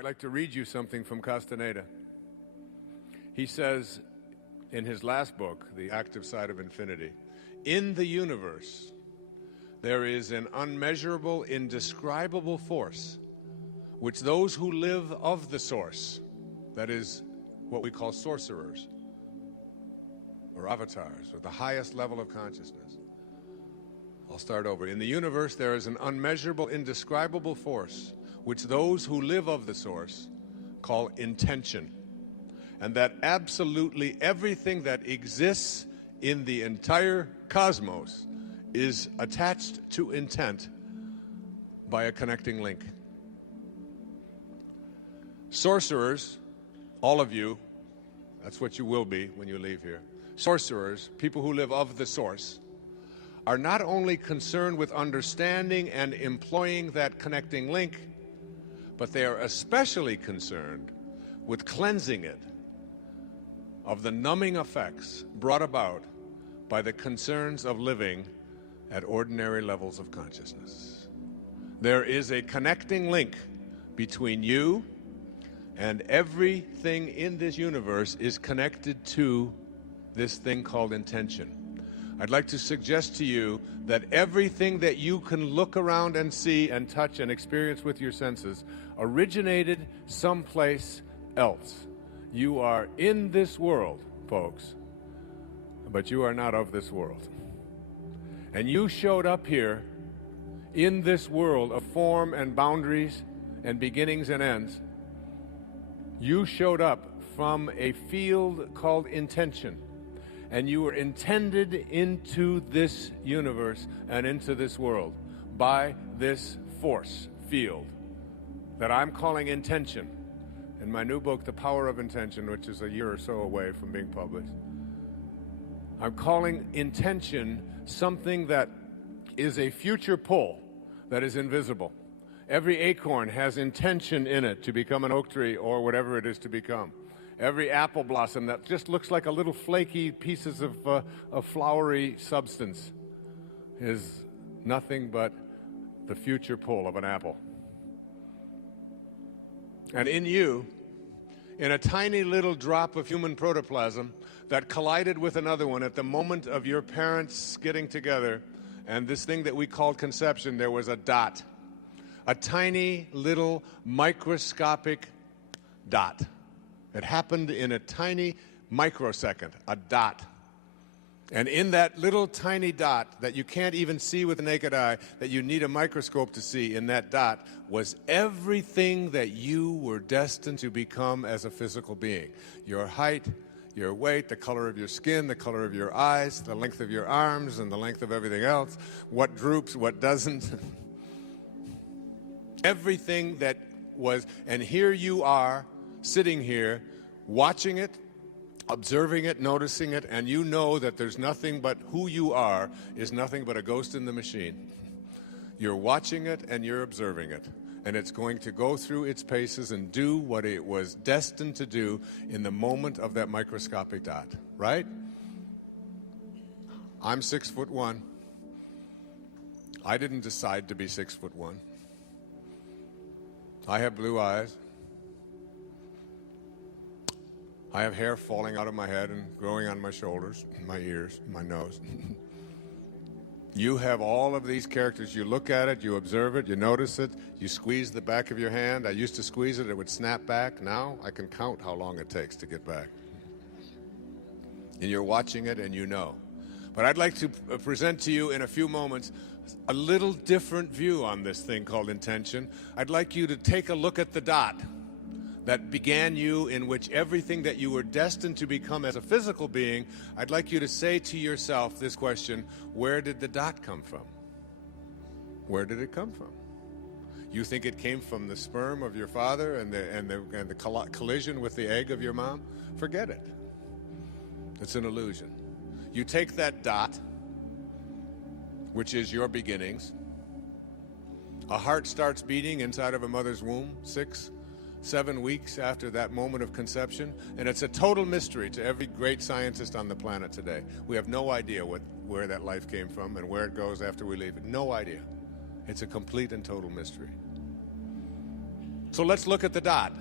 I'd like to read you something from Castaneda. He says in his last book, The Active Side of Infinity, in the universe, there is an unmeasurable, indescribable force which those who live of the source, that is what we call sorcerers or avatars, or the highest level of consciousness. I'll start over. In the universe, there is an unmeasurable, indescribable force which those who live of the source call intention, and that absolutely everything that exists in the entire cosmos is attached to intent by a connecting link. Sorcerers, all of you, that's what you will be when you leave here. Sorcerers, people who live of the source, are not only concerned with understanding and employing that connecting link, but they are especially concerned with cleansing it of the numbing effects brought about by the concerns of living at ordinary levels of consciousness. There is a connecting link between you and everything in this universe is connected to this thing called intention. I'd like to suggest to you that everything that you can look around and see and touch and experience with your senses originated someplace else. You are in this world, folks, but you are not of this world. And you showed up here in this world of form and boundaries and beginnings and ends. You showed up from a field called intention. And you were intended into this universe and into this world by this force field that I'm calling intention. In my new book, The Power of Intention, which is a year or so away from being published, I'm calling intention something that is a future pull that is invisible. Every acorn has intention in it to become an oak tree or whatever it is to become. Every apple blossom that just looks like a little flaky pieces of flowery substance is nothing but the future pull of an apple. And in you, in a tiny little drop of human protoplasm that collided with another one at the moment of your parents getting together, and this thing that we called conception, there was a dot. A tiny little microscopic dot. It happened in a tiny microsecond, a dot. And in that little tiny dot that you can't even see with the naked eye, that you need a microscope to see, in that dot was everything that you were destined to become as a physical being. Your height, your weight, the color of your skin, the color of your eyes, the length of your arms, and the length of everything else, what droops, what doesn't. Everything that was, and here you are, sitting here, watching it, observing it, noticing it, and you know that there's nothing but who you are is nothing but a ghost in the machine. You're watching it and you're observing it, and it's going to go through its paces and do what it was destined to do in the moment of that microscopic dot, right? I'm 6'1". I didn't decide to be 6'1". I have blue eyes. I have hair falling out of my head and growing on my shoulders, my ears, my nose. You have all of these characters. You look at it, you observe it, you notice it, you squeeze the back of your hand. I used to squeeze it, it would snap back. Now I can count how long it takes to get back. And you're watching it and you know. But I'd like to present to you in a few moments a little different view on this thing called intention. I'd like you to take a look at the dot that began you, in which everything that you were destined to become as a physical being. I'd like you to say to yourself this question: where did the dot come from? Where did it come from? You think it came from the sperm of your father and the collision with the egg of your mom? Forget it. It's an illusion. You take that dot, which is your beginnings. A heart starts beating inside of a mother's womb 6-7 weeks after that moment of conception, and it's a total mystery to every great scientist on the planet today. We have no idea where that life came from and where it goes after we leave it. No idea. It's a complete and total mystery. So let's look at the dot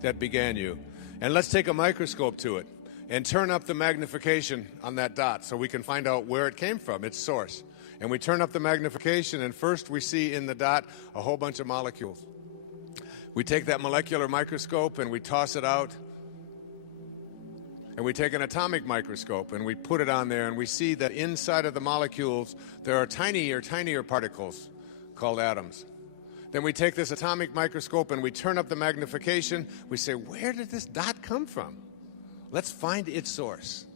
that began you. And let's take a microscope to it and turn up the magnification on that dot so we can find out where it came from, its source. And we turn up the magnification, and first we see in the dot a whole bunch of molecules. We take that molecular microscope and we toss it out. And we take an atomic microscope and we put it on there, and we see that inside of the molecules there are tinier particles called atoms. Then we take this atomic microscope and we turn up the magnification. We say, where did this dot come from? Let's find its source.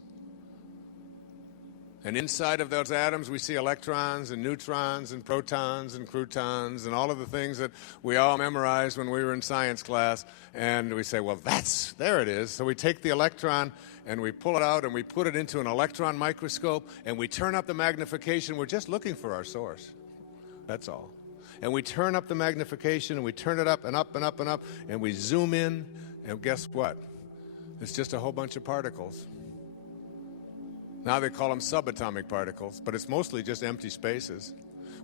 And inside of those atoms we see electrons and neutrons and protons and croutons and all of the things that we all memorized when we were in science class. And we say, well, there it is. So we take the electron and we pull it out and we put it into an electron microscope and we turn up the magnification. We're just looking for our source. That's all. And we turn up the magnification and we turn it up and up and up and up, and we zoom in, and guess what? It's just a whole bunch of particles. Now they call them subatomic particles, but it's mostly just empty spaces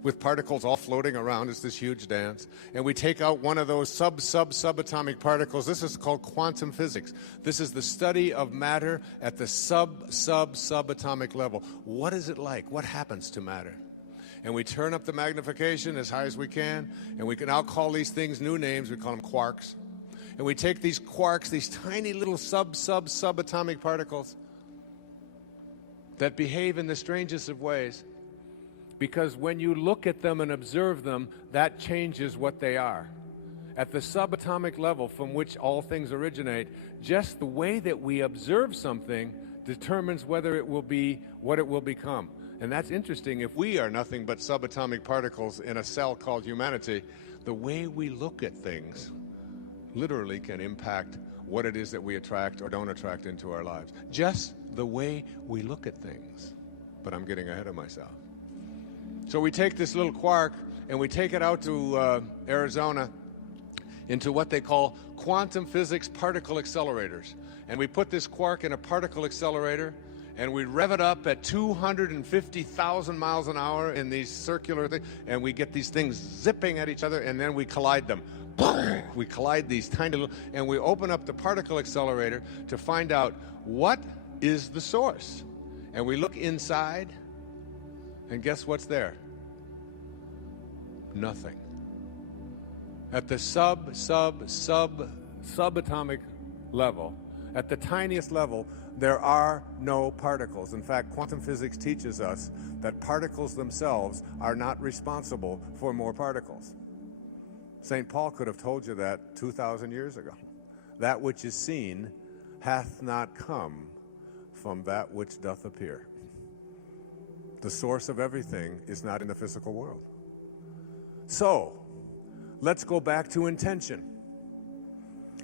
with particles all floating around. It's this huge dance. And we take out one of those subatomic particles. This is called quantum physics. This is the study of matter at the subatomic level. What is it like? What happens to matter? And we turn up the magnification as high as we can, and we can now call these things new names. We call them quarks. And we take these quarks, these tiny little subatomic particles that behave in the strangest of ways, because when you look at them and observe them, that changes what they are. At the subatomic level from which all things originate, just the way that we observe something determines whether it will be what it will become. And that's interesting. If we are nothing but subatomic particles in a cell called humanity, the way we look at things literally can impact what it is that we attract or don't attract into our lives. Just the way we look at things. But I'm getting ahead of myself. So we take this little quark and we take it out to Arizona into what they call quantum physics particle accelerators. And we put this quark in a particle accelerator, and we rev it up at 250,000 miles an hour in these circular things, and we get these things zipping at each other, and then we collide them. We collide these tiny little, and we open up the particle accelerator to find out what is the source. And we look inside, and guess what's there? Nothing. At the subatomic level, at the tiniest level, there are no particles. In fact, quantum physics teaches us that particles themselves are not responsible for more particles. St. Paul could have told you that 2,000 years ago. That which is seen hath not come from that which doth appear. The source of everything is not in the physical world. So, let's go back to intention.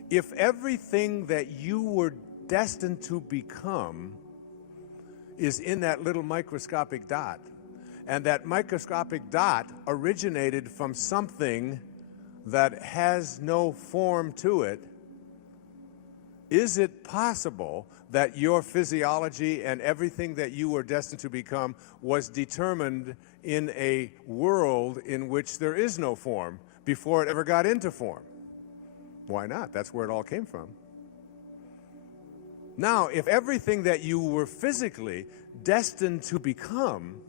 If everything that you were destined to become is in that little microscopic dot, and that microscopic dot originated from something that has no form to it, is it possible that your physiology and everything that you were destined to become was determined in a world in which there is no form before it ever got into form? Why not? That's where it all came from. Now, if everything that you were physically destined to become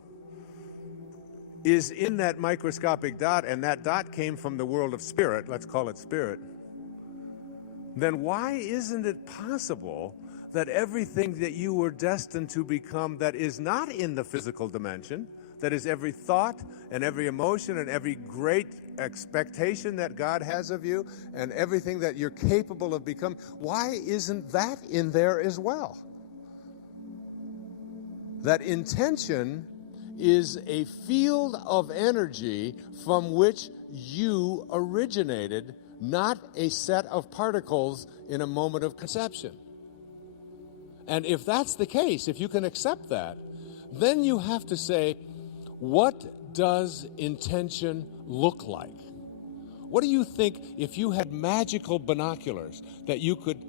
is in that microscopic dot, and that dot came from the world of spirit, let's call it spirit, then why isn't it possible that everything that you were destined to become that is not in the physical dimension, that is every thought and every emotion and every great expectation that God has of you and everything that you're capable of becoming, why isn't that in there as well? That intention is a field of energy from which you originated, not a set of particles in a moment of conception. And if that's the case, if you can accept that, then you have to say, what does intention look like? What do you think if you had magical binoculars that you could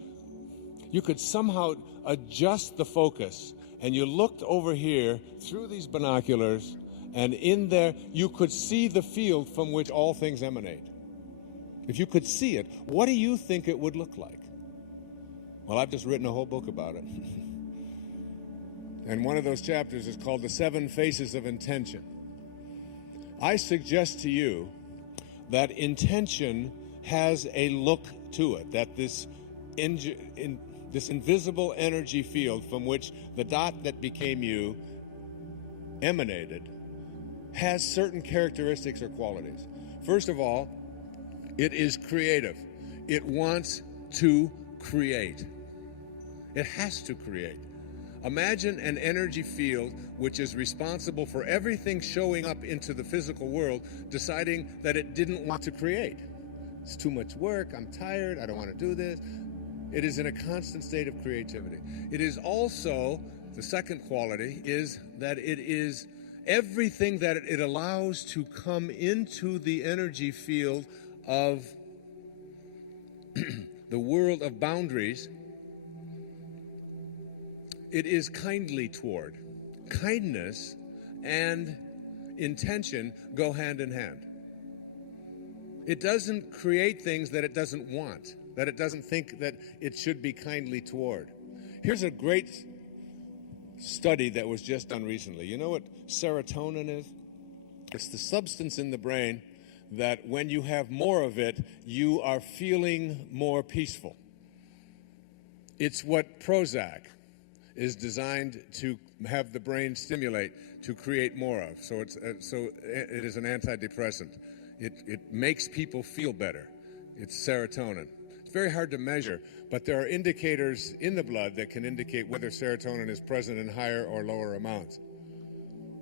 somehow adjust the focus, and you looked over here through these binoculars, and in there you could see the field from which all things emanate? if you could see it, what do you think it would look like? Well, I've just written a whole book about it. And one of those chapters is called The 7 Faces of Intention. I suggest to you that intention has a look to it, that this invisible energy field from which the dot that became you emanated has certain characteristics or qualities. First of all, it is creative. It wants to create. It has to create. Imagine an energy field which is responsible for everything showing up into the physical world, deciding that it didn't want to create. It's too much work, I'm tired, I don't want to do this. It is in a constant state of creativity. It is also, the second quality is that it is everything that it allows to come into the energy field of the world of boundaries. It is kindly toward. Kindness and intention go hand in hand. It doesn't create things that it doesn't want, that it doesn't think that it should be kindly toward. Here's a great study that was just done recently. You know what serotonin is? It's the substance in the brain that when you have more of it, you are feeling more peaceful. It's what Prozac is designed to have the brain stimulate to create more of. So it is an antidepressant. It makes people feel better. It's serotonin. It's very hard to measure, but there are indicators in the blood that can indicate whether serotonin is present in higher or lower amounts.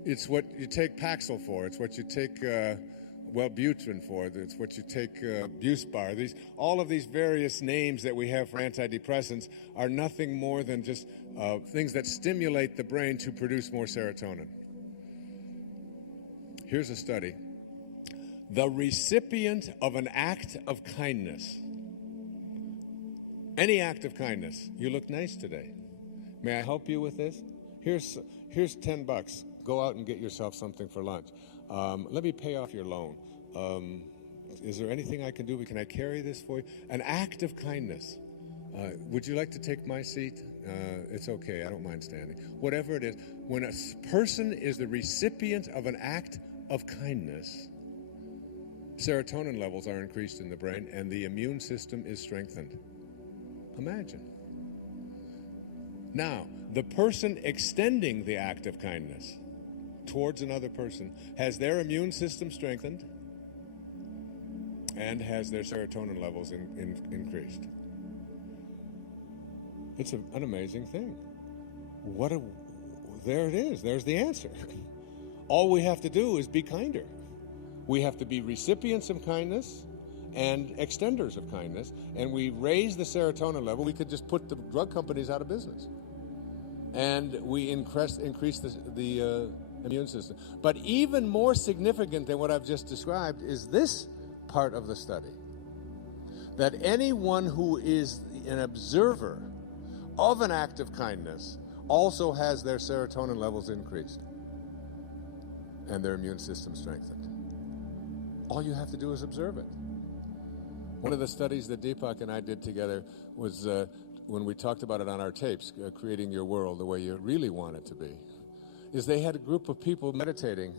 It's what you take Paxil for. It's what you take Wellbutrin for. It's what you take Buspar. All of these various names that we have for antidepressants are nothing more than just things that stimulate the brain to produce more serotonin. Here's a study. The recipient of an act of kindness, any act of kindness. You look nice today. May I help you with this? Here's $10. Go out and get yourself something for lunch. Let me pay off your loan. Is there anything I can do? Can I carry this for you? An act of kindness. Would you like to take my seat? It's okay. I don't mind standing. Whatever it is. When a person is the recipient of an act of kindness, serotonin levels are increased in the brain and the immune system is strengthened. Imagine. Now, the person extending the act of kindness towards another person has their immune system strengthened and has their serotonin levels increased. It's an amazing thing. There it is. There's the answer. All we have to do is be kinder. We have to be recipients of kindness and extenders of kindness, and we raise the serotonin level. We could just put the drug companies out of business. And we increase the immune system. But even more significant than what I've just described is this part of the study. That anyone who is an observer of an act of kindness also has their serotonin levels increased and their immune system strengthened. All you have to do is observe it. One of the studies that Deepak and I did together was when we talked about it on our tapes, creating your world the way you really want it to be, is they had a group of people meditating,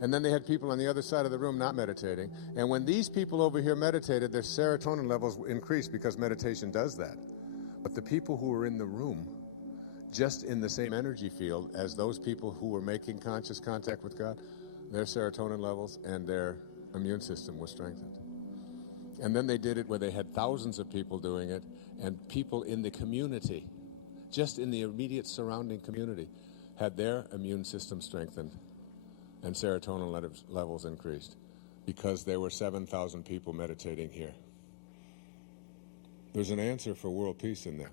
and then they had people on the other side of the room not meditating. And when these people over here meditated, their serotonin levels increased because meditation does that. But the people who were in the room, just in the same energy field as those people who were making conscious contact with God, their serotonin levels and their immune system was strengthened. And then they did it where they had thousands of people doing it, and people in the community, just in the immediate surrounding community, had their immune system strengthened and serotonin levels increased because there were 7,000 people meditating here. There's an answer for world peace in there.